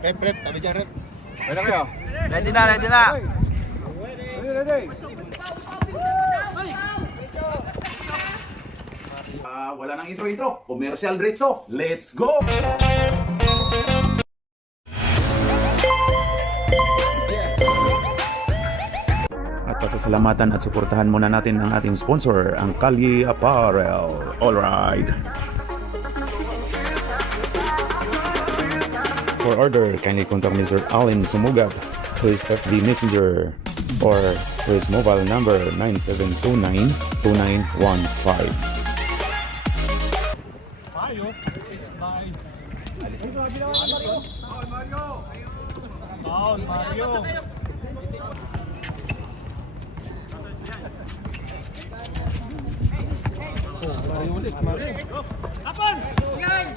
Rep, tabi dyan, rep. Ready kayo? Ready na, ready na. Ready. Wala nang intro. Commercial diretso. Let's go! At pasasalamatan at suportahan muna natin ang ating sponsor, ang Kalye Apparel. Alright. For order, kindly contact Mr. Allen Sumugat, who is FB Messenger, or his mobile number 9729-2915. Mario, assist by Mario. Mario ulit, Mario. Apon! Ingay!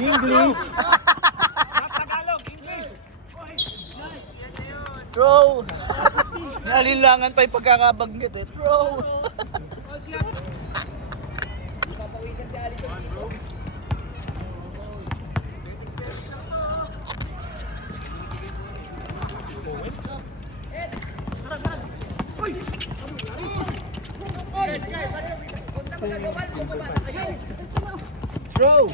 English. Tagalog, English. Throw. Nalilangan pa yung pagkakabanggit eh. Throw. Throw.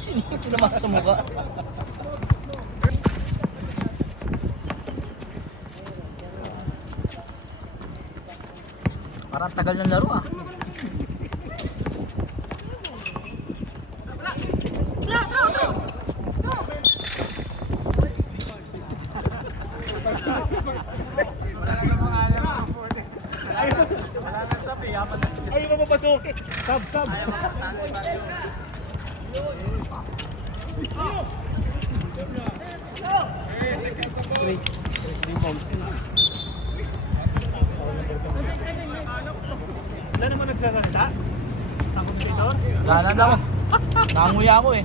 Sino yung tinamak sa mukha? Parang tagal ng laro ah. Ay, mapapatukin. Sab. Wala naman nagsasalita? Sa kompetitor? Wala na daw. Nanguya ako eh.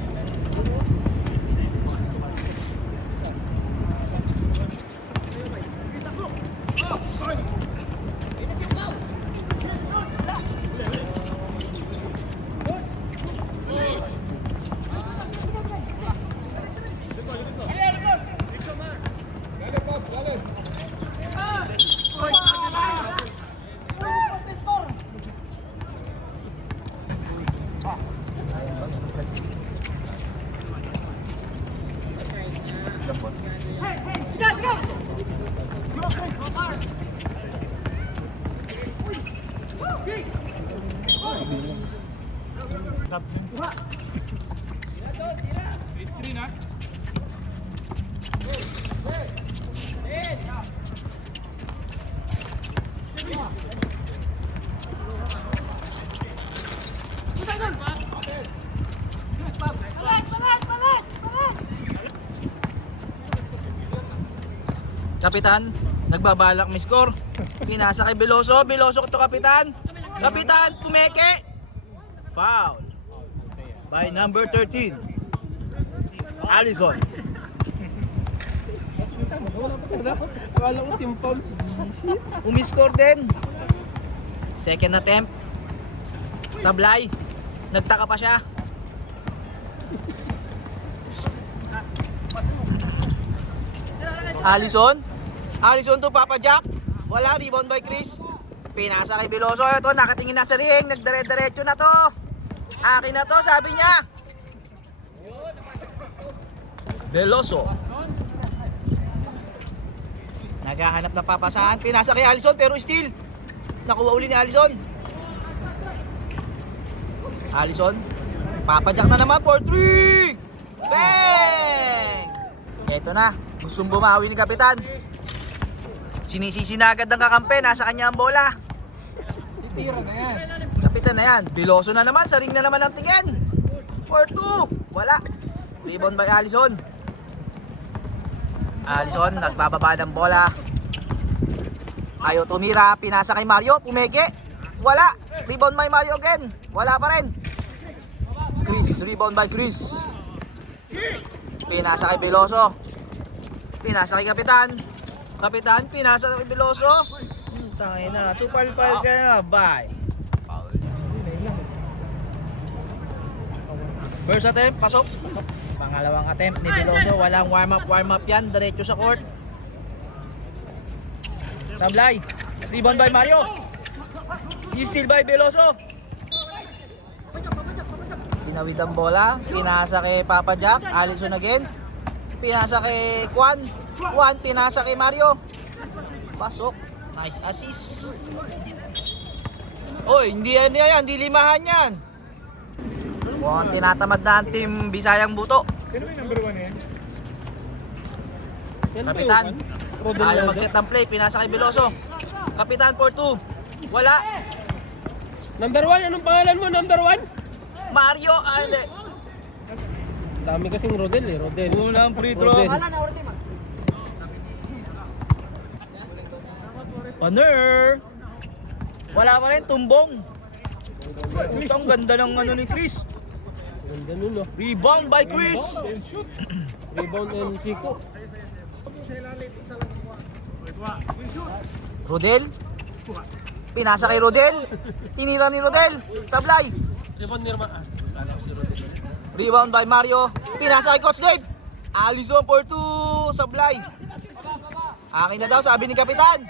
Kapitan, nagbabalak may score. Pinasa kay Veloso. Veloso to kapitan. Kapitan, pumeke. Foul. By number 13. Allison. Akala ko team foul. Umiscore din. Second attempt. Sablay. Nagtaka pa siya. Allison. Allison to Papa Jack. Wala, rebound by Chris. Pinasa kay Veloso. Ito, nakatingin na sa ring. Nagdire-diretso na to. Akin na to, sabi niya. Veloso. Naghahanap ng papasahan. Pinasa kay Allison pero still. Nakuha uli ni Allison. Allison. Papadyak na naman for 3. Bang! Ito na. Gustong bumawi ni Kapitan. Sinisisi na agad ng kakampi. Nasa kanya ang bola. Titira na yan. Kapitan na yan. Veloso na naman. Sa ring na naman ang tingin. For 2. Wala. Rebound by Allison. Allison nagbababa ng bola. Ayaw tumira. Pinasa kay Mario. Pumeke. Wala. Rebound by Mario again. Wala pa rin. Chris. Rebound by Chris. Pinasa kay Veloso. Pinasa kay Kapitan. Kapitan. Pinasa kay Veloso. Tangay na. Supalpal ka na. Bye. First attempt. Pasok. Pangalawang attempt ni Veloso. Walang warm up yan. Diretso sa court. Sablay. Rebound by Mario. Steal by Veloso. Sinawid ang bola. Pinasa kay Papa Jack. Allison again. Pinasa kay Juan. Juan pinasa kay Mario. Pasok. Nice assist. Oy, hindi yan yan. Hindi limahan yan. Mukhang tinatamad na ang team Bisayang Buto. Sino yung number 1 eh? Kapitan. Ayaw mag-set ng play. Pinasa kay Veloso. Kapitan for 2. Wala. Number 1? Anong pangalan mo? Number 1? Mario. Hindi. Dami kasing Rodel eh. Rodel. Unang free throw. Panner. Wala pa rin. Tumbong. Ang ganda ng ano ni Chris. Ganda nun oh. Rebound by Chris. Rebound and shoot. Rebound and Chico. Rodel. Pinasa kay Rodel. Tinira ni Rodel. Sablay. Rebound ni Rama. Rebound by Mario. Pinasa kay Coach Dave. Allison for 2. Sablay. Akin na daw sabi ni Kapitan.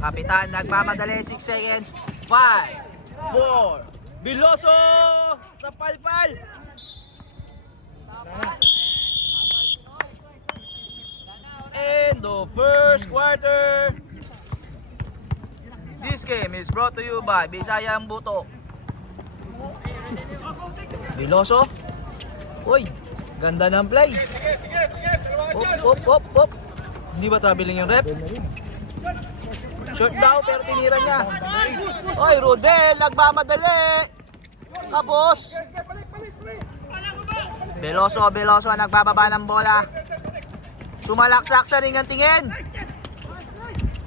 Kapitan nagmamadali. 6 seconds. 5, 4. Veloso sa palpal. End of first quarter. This game is brought to you by Bisayang Buto. Veloso. Uy, ganda ng play. Op. Hindi ba traveling yung rep? Short daw pero tinira niya. Oy, Rodel, nagmamadali. Tapos Veloso nagbababa ng bola. Sumalaksak sa ring ang tingin.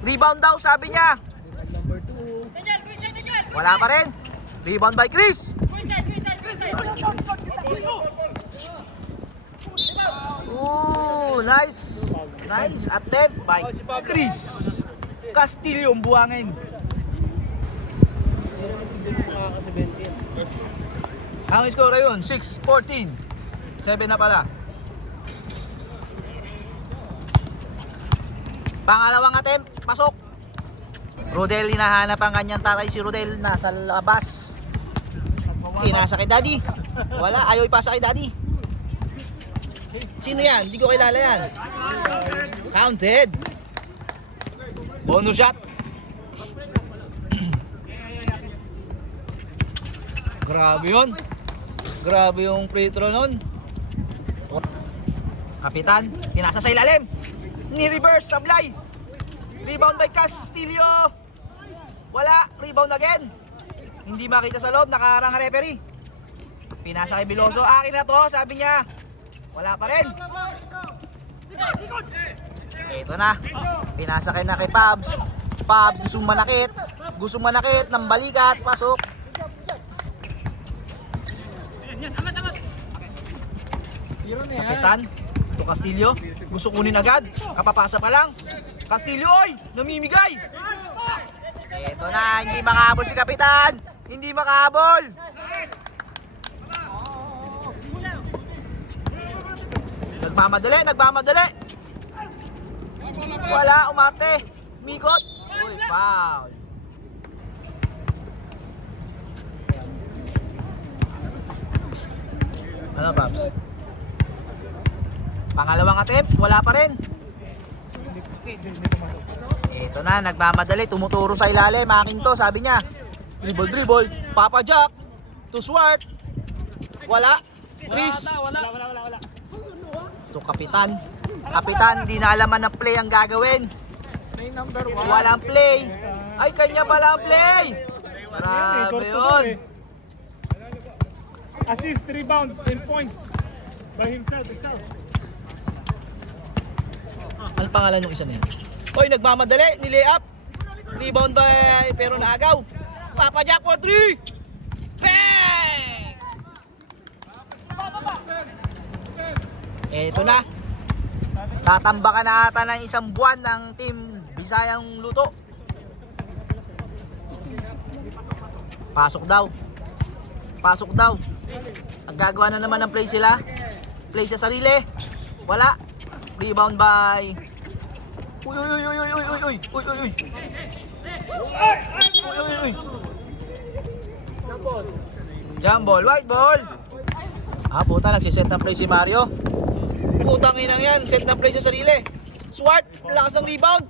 Rebound daw sabi niya. Wala pa rin. Rebound by Chris. Ooh, nice. Nice attempt by Chris. Castillo ang buwangin. Ang score yun, 6-14. 7 na pala. Pangalawang attempt, pasok. Rodel, hinahanap ang kanyang tatay si Rodel. Nasa labas. Pinasa kay Daddy. Wala, ayaw ipasa kay Daddy. Sino yan? Hindi ko kilala yan. Counted. Bonus shot. Grabe yun. Grabe yung free throw nun. Kapitan, pinasa sa ilalim. Ni-reverse, sablay. Rebound by Castillo. Wala, rebound again. Hindi makita sa loob, nakaharang ang referee. Pinasa kay Veloso, akin na to, sabi niya. Wala pa rin. Ito na. Pinasa kay na kay Pabs. Pabs gustong manakit. Gustong manakit ng balikat, pasok. Kapitan, To Castillo, gusto kunin agad. Kapapasa pa lang. Castillo, oy! Namimigay! Ito na, hindi makahabol si Kapitan! Hindi makahabol! Nagmamadali! Wala, umarte! Mikot! Uy, foul! Ano, Babs? Pangalawang attempt, wala pa rin. Ito na, nagmamadali, tumuturo sa ilalim. Akin to, sabi niya. Dribble, Papa Jack, to Swart. Wala. Chris. Wala. To Kapitan. Kapitan, di na alaman na play ang gagawin. Walang play. Ay, kanya pala ang play. Grabe yun. Assist, rebound, 10 points by himself itself. Ano pangalan ng isa na yun? Hoy, nagmamadali, nilay-up. Rebound by, pero naagaw. Papa Jack for 3. Bang! Eto na. Tatambakan na ata ng isang buwan ng team Bisayang Luto. Pasok daw. Ang gagawa na naman ng play sila. Play sa sarili. Wala. Rebound by... Uy. Jump ball, white ball. Puta, nagsiset na play si Mario. Putang inang yan, set na play sa sarili. Swart, lakas ng rebound.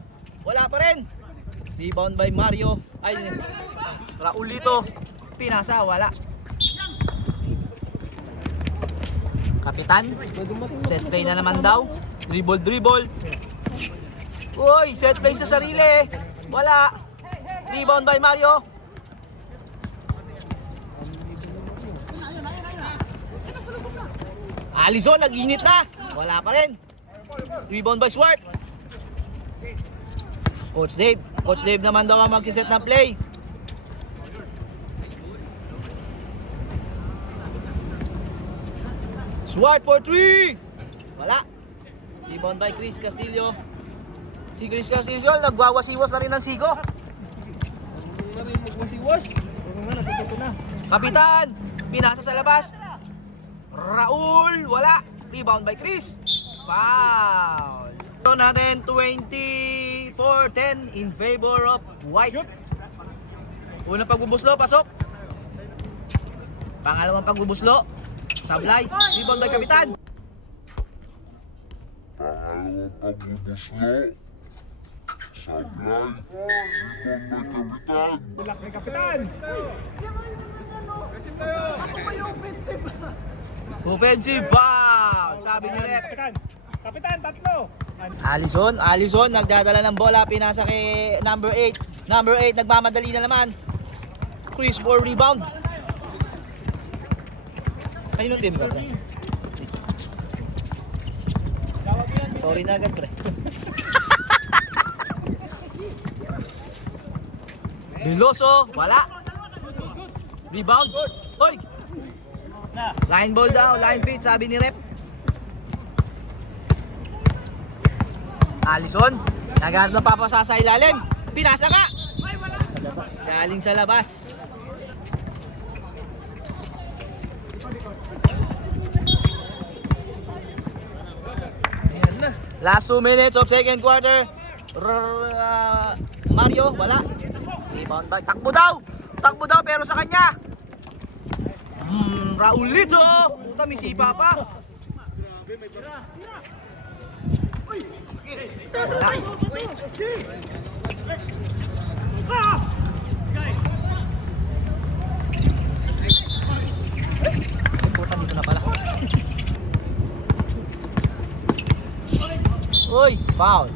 Wala pa rin. Rebound by Mario. Ay, Raul dito. Pinasa, wala. Kapitan, set play na naman daw. Dribble. Uy, set play sa sarili. Wala. Rebound by Mario. Alizon, nag-init na. Wala pa rin. Rebound by Swart. Coach Dave naman daw ang magsiset ng play. Swart for 3. Wala. Rebound by Chris Castillo. Si Chris Castillo nagwawasiwas na rin ng sigo. Kapitan, pinasa sa labas. Raul, wala. Rebound by Chris. Foul. Ito natin 24-10 in favor of White. Unang pagbubuslo, pasok. Pangalawang pagbubuslo, sablay. Rebound by Kapitan. Pangalawang pagbubuslo, sablay, rebound by Kapitan. Bulak kay Kapitan. Offensive foul, sabi ni Rep. Kapitan, tatlo. Alison, nagdadala ng bola, pinasa kay number 8. Number 8, nagmamadali na naman. Chris for rebound. Ayun yung team ka, pre. Sorry na agad, pre. Veloso, wala. Rebound. Oy! Line ball daw, line feed, sabi ni Rep. Alison, naghanap ng papasa sa ilalim. Pinasa ka! Galing sa labas. Last 2 minutes of second quarter. Mario, wala. Rebound back. Takbo daw pero sa kanya. Raul dito. Puta, may sipa pa. Wala. Puta, dito na pala. Uy, foul.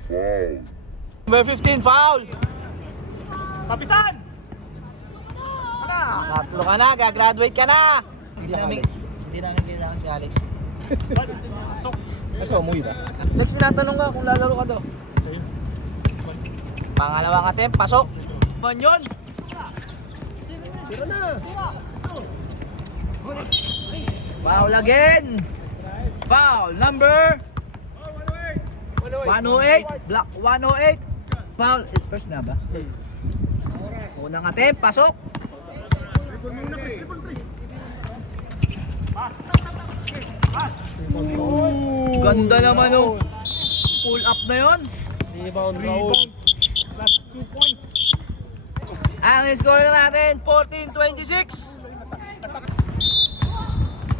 Foul. Number 15, foul. Kapitan! Tatlo ka na, gagraduate ka na. Hindi namin kailangan si Alex. Mas umuwi ba? Next, tinatanong ka kung lalaro ka daw. Pangalawang attempt, pasok. Man yun. Tira na. Foul again. Foul number 108. Block 108. Foul. First na ba? Unang attempt. Pasok. Ganda naman oh. Pull up na yon. Rebound, Raul. Plus 2 points. Ang score na natin, 14-26.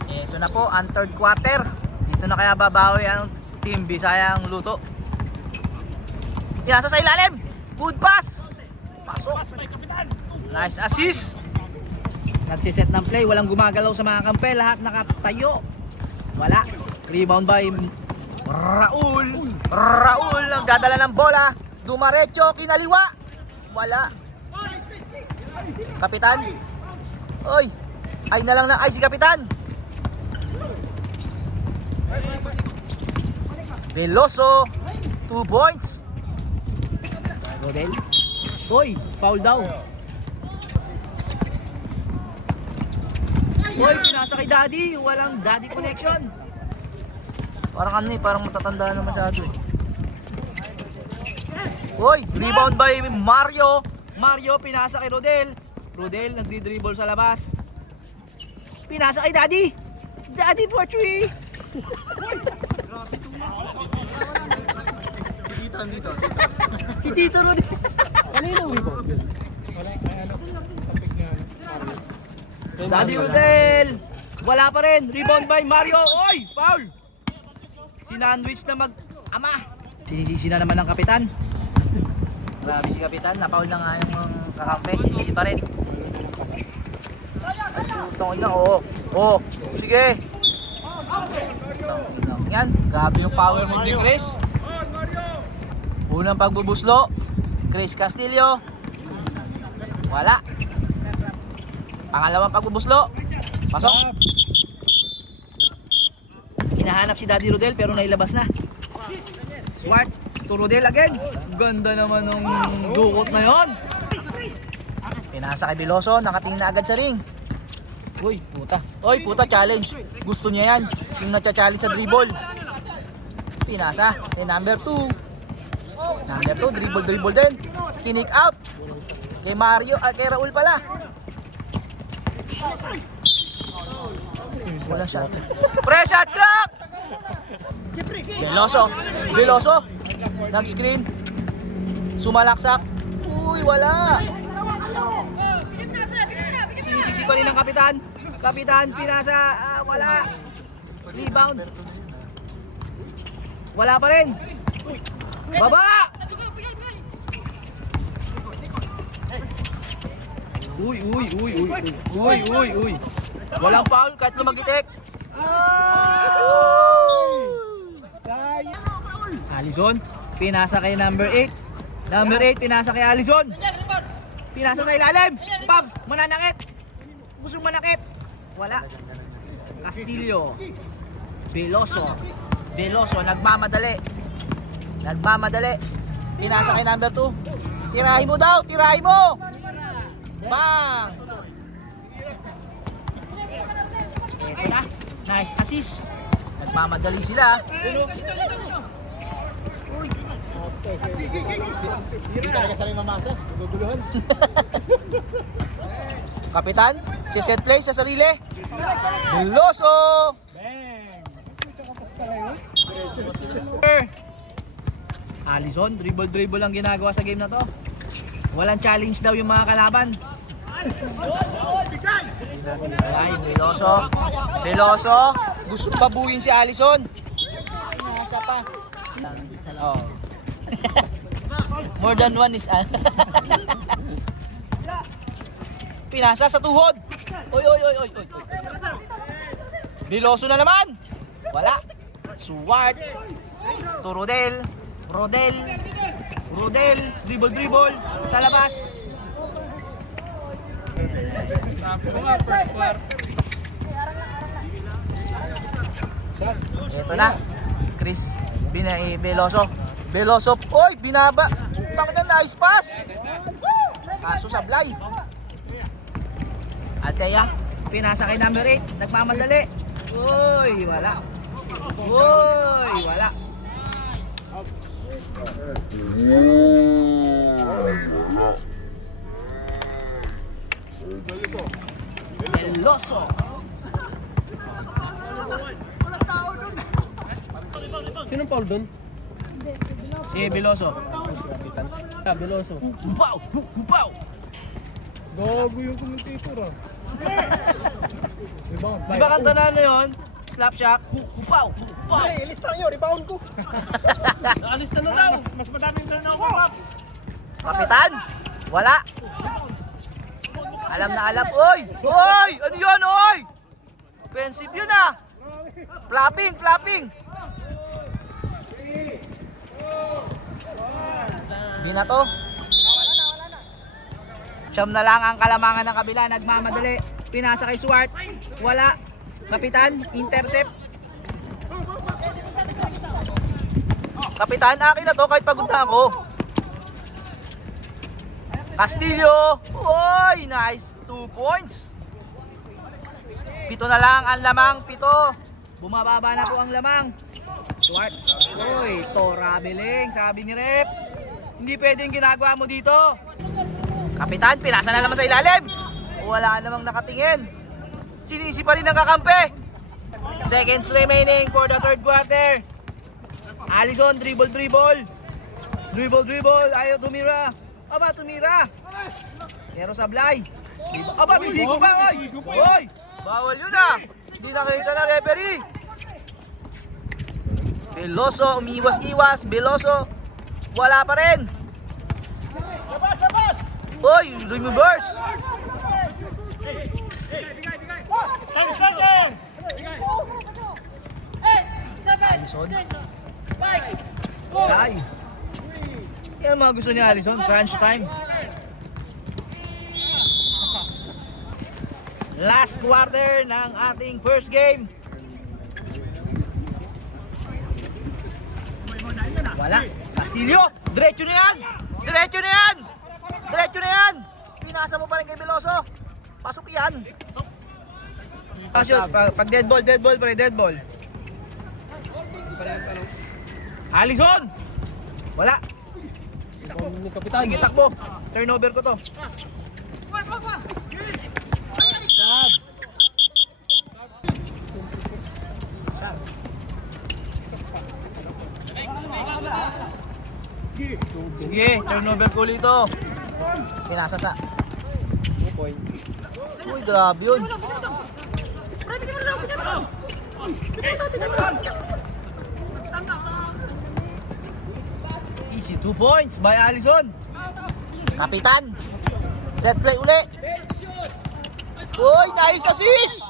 Ito na po, ang third quarter. Dito na kaya babawi ang Team Bisayang Luto. Pinasa sa ilalim. Good pass. Pasok. Nice assist. Nagsiset ng play. Walang gumagalaw sa mga kampe. Lahat nakatayo. Wala. Rebound by Raul. Raul ang dadala ng bola. Dumaretso, kinaliwa. Wala. Kapitan. Oy. Ay na lang na ay si Kapitan. Veloso. 2 points. Rodel. Oy, foul daw. Oy, pinasa kay Daddy. Walang Daddy connection. Parang ano eh, parang matatanda na masyado eh. Oy, rebound by Mario. Mario pinasa kay Rodel. Rodel nagdi-dribble sa labas. Pinasa kay Daddy. Daddy for 3. Si Tito Rodel. Kanino rebound? Daddy Rodel. Wala pa rin. Rebound by Mario. Oy, foul. Sinandwich na mag-ama. Sinisisi na naman ng Kapitan. Grabe si Kapitan. Napaul na nga yung kakampi. Sinisi pa rin. Ay, putong ina. Oo. Sige. Yan. Grabe yung power move ni Chris. Unang pagbubuslo. Chris Castillo. Wala. Pangalawang pagbubuslo. Pasok. Hinahanap si Daddy Rodel pero nailabas na. Swart to Rodel again. Ganda naman ng dukot na yon. Pinasa kay Veloso. Nakatingin na agad sa ring. Uy, puta. Uy, puta, challenge. Gusto niya yan. Yung nacha-challenge sa dribble. Pinasa kay number 2. Number 2, dribble din. Kinik out. Kay Mario, kay Raul pala. Wala shot. Pre-shot clock! Veloso. Nag-screen. Sumalaksak. Uy, wala. Sinisisi pa rin ang Kapitan. Kapitan, pinasa. Wala. Rebound. Wala pa rin. Baba! Uy. Walang foul kahit lumagitik. Alison, pinasa kay number 8. Number 8, pinasa kay Alison. Pinasa sa ilalim. Pabs, mananakit. Gustong manakit. Wala. Castillo. Veloso, nagmamadali. Pinasa kay number 2. Tirahin mo daw, tirahin mo. Bang! Ito na. Nice assist. Nagmamadali sila. Uy. Kapitan, si set play sa sarili. Veloso. Alison, dribble ang ginagawa sa game na to. Walang challenge daw yung mga kalaban. Ay, Veloso. Gusto pabuhin si Alison. Nasa pa. Oh. More than one is pinasa sa tuhod. Oy. Veloso na naman. Wala. Swart. To Rodel, dribble sa labas. Ito na. Chris Veloso. Oy, binaba. Nice pass. Kaso sablay. Altea, pinasa kay number 8, nagmamadali. Uy, wala. Uy, wala. Wala. Veloso. Sinong foul doon? Si Veloso. Ah, Veloso. Hupaw! Hupaw! Gago yung commentator ah. Di ba kanta na ano yun? Slap shot, hupaw! Hupaw! Nakalis na daw. Mas madaming turnover, Pops. Kapitan! Wala! Alam na alam. Oy! Oy! Ano yun, oy? Offensive yun ah! Flapping! Flapping! Binato. Siyam na lang ang kalamangan ng kabila. Nagmamadali. Pinasa kay Swart. Wala. Kapitan, intercept. Kapitan, akin na to kahit pagod na ako. Castillo. Oy, nice. 2 points. 7 na lang ang lamang. 7. Bumababa na po ang lamang. Swart. Uy, Torabiling. Sabi ni Rep. Hindi pwedeng ginagawa mo dito. Kapitan, pinasa na naman sa ilalim. Wala namang nakatingin. Sinisi pa rin ang kakampi. Seconds remaining for the third quarter. Allison, dribble. Dribble. Ayaw tumira. Aba, tumira. Pero sablay. Aba, bisigo pa, oy. Oy, bawal yun ah. Hindi nakita na referee. Veloso, umiwas-iwas. Veloso, wala pa rin. Oy, reverse. 10 seconds! Allison. Ay. Yan ang mga gusto ni Allison. Crunch time. Last quarter ng ating first game. Wala. Castillo. Diretso na yan. Pinasa mo pa rin kay Veloso. Pasok yan. Shoot. Pag dead ball, pre, dead ball. Allison! Wala. Ni Kapitan. Sige, takbo. Turnover ko to. Sige, turnover ko ulit to. Pinasa sa. 2 points. Uy, grabe yun. Easy 2 points by Allison. Kapitan. Set play uli. Uy, nice assist.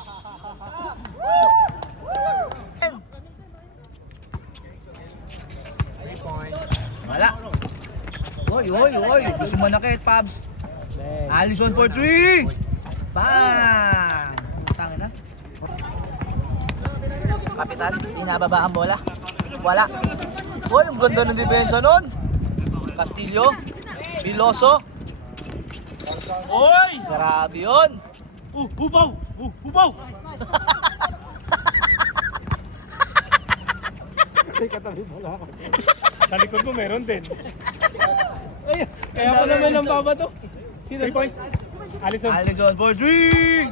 Wala. Uy. Gusto manakit, Pabs. Allison for 3. Bang! Tangin na. Kapitan, inababa ang bola. Wala. Uy, ang ganda ng depensa nun. Castillo. Veloso. Oy! Grabe yun. Hubaw! Hubaw! Sa likod mo meron din. Ay, kaya pa naman ang baba to. 3 points. Allison. Allison for 3.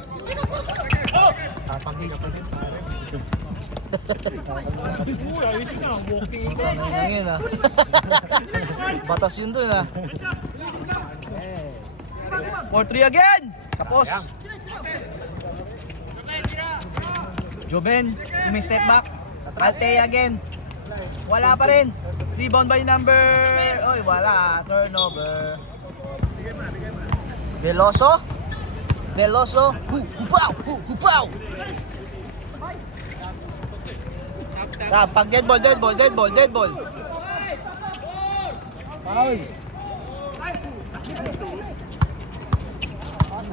Uy, ayos na. Walking. Nangingin ah. Batas yun dun ah. For 3 again. Tapos. Joven, step back. Altea again. Wala pa rin. Rebound by number. Oy, wala. Turnover. Veloso. Hupaw. Sa pag dead ball. Foul.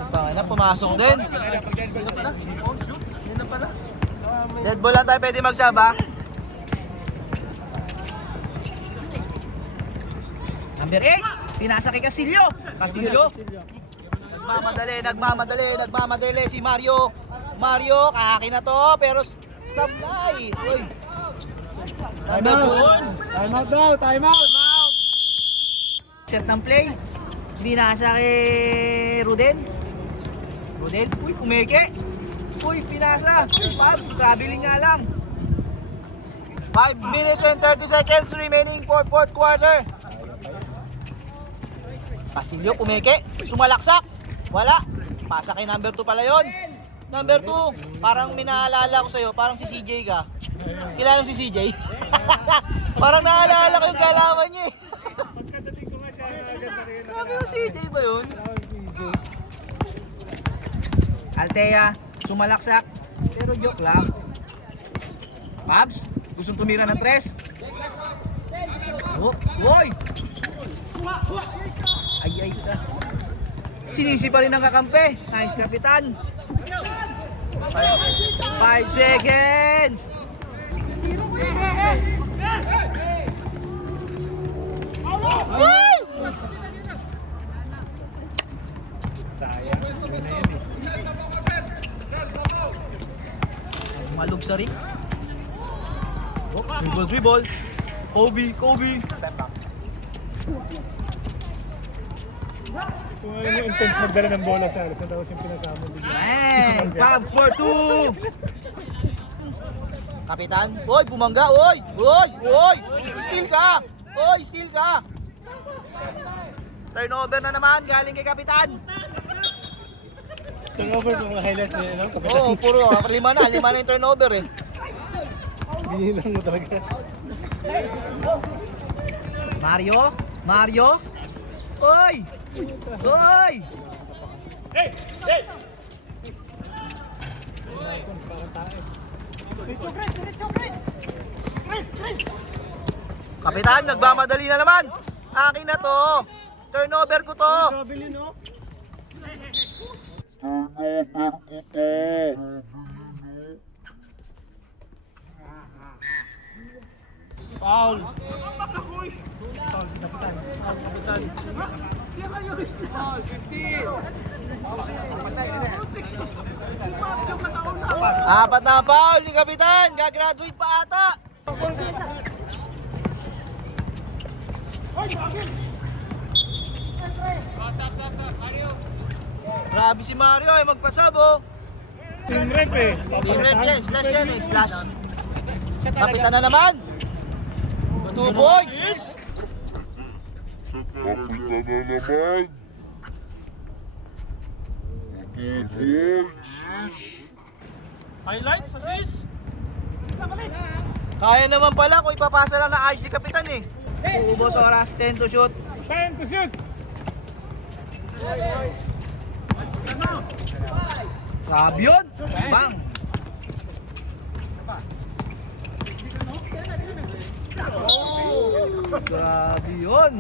Tangina na, pumasok din. Dead ball lang tayo pwede magsaba. Number 8, pinasa kay Castillo. Nagmamadali si Mario. Mario, kakakin na to, pero sablay. Uy. Number 2. Time out! Set ng play. Binasa kay Ruden. Uy, umeke. Uy, pinasa. Pabs, traveling nga lang. 5 minutes and 30 seconds remaining for fourth quarter. Castillo, umeke. Sumalaksak. Wala. Pasa kay number 2 pala yon. Number 2, parang minaalala ko sa'yo, parang si CJ ka. Kilala mo si CJ? Parang naalala ko yung kalaman niya eh. Pagkadating ko nga siya, agad na rin. Sabi mo CJ ba yun? Altea, sumalaksak. Pero joke lang. Pabs, gustong tumira ng 3. Oh, boy! Ay ka. Sinisi pa rin ang kakampi. Nice, kapitan. 5 seconds. Malug sa ring. Oh, dribble. Kobe. Kung ano yung intense magdala ng bola sa alas, tapos yung pinasama bigla. Hey, Pabs for 2. Kapitan, oy, bumangga, oy. Steal ka. Turnover na naman, galing kay Kapitan. Turnover mga highlights na yun, no? Oo, puro 5 na yung turnover eh. Binilang mo talaga. Mario. Oy. Hey! Kapitan, nagmamadali na naman. Akin na to. Turnover ko to. Grabe yun, no? Turnover ko to. Foul! Apat na foul ni Kapitan. Gagraduate pa ata. Grabe si Mario ay magpasabo. Team rep eh. Team rep yan. Slash yan eh. Slash. Kapitan na naman. 2 points. Kapitan na naman. 2 points. Highlights, assist! Kaya naman pala kung ipapasa lang na ayos si Kapitan eh. Uubos oras, 10 to shoot. Time to shoot! Grabe yun. Bang. Grabe yun.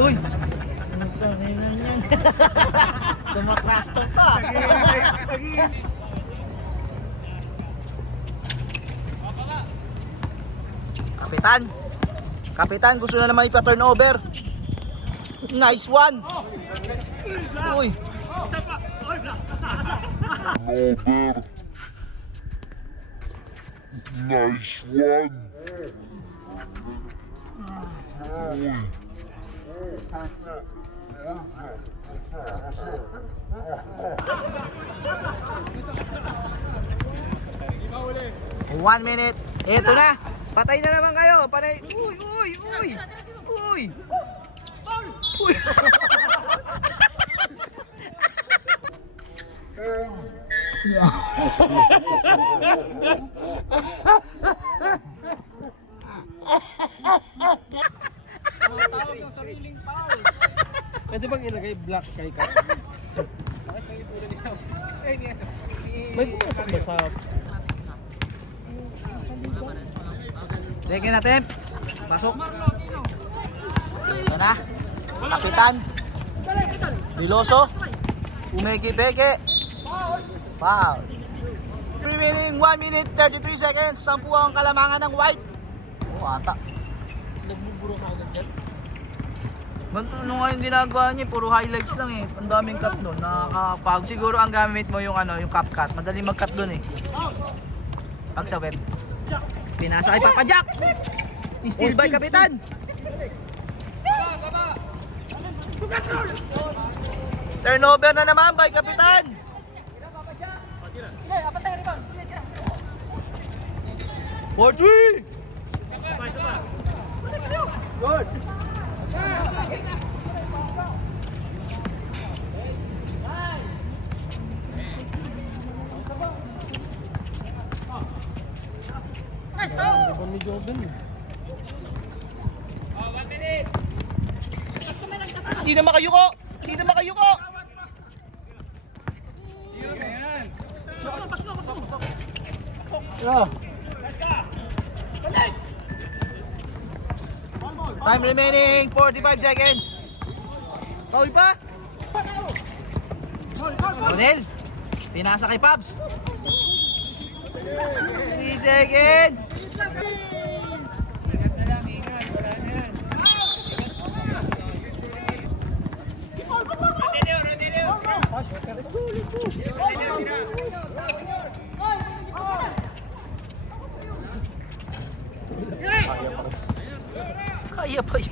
Uy. Tumakras to pa. Kapitan, gusto na naman ipa-turnover. Nice one. Uy. Turnover. Nice one. Uy. One minute. Eto na. Patay na naman kayo. Patay. Uy. Pwede bang ilagay black kay Kat? May pumasok ba sa... Second attempt. Pasok. Ito na. Kapitan. Biloso. Umeke-peke. Foul. Remaining 1 minute 33 seconds. 10 ang kalamangan ng white. Oh, ata. Nagbuburo ka agad yan? Ano nga yung ginagawa niya, puro highlights lang eh. Ang daming cut doon, nakakapag. Siguro ang gamit mo yung ano, yung CapCut. Madali mag-cut doon eh. Pag sa web. Pinasa kay Papa Jack. Steal by Kapitan. Turnover na naman by Kapitan. For three. Good. Ni Jordan. Hindi na makayuko. Hindi na makayuko. Time remaining 45 seconds. Foul pa? Rodel, pinasa kay Pabs. 3 seconds. Kaya pa yun.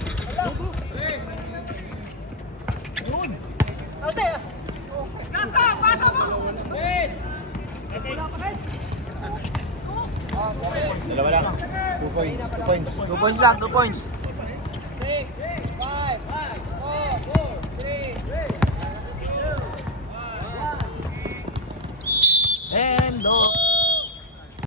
Dalawa lang. 2 points. 2 points. 2 points lang, 2 points.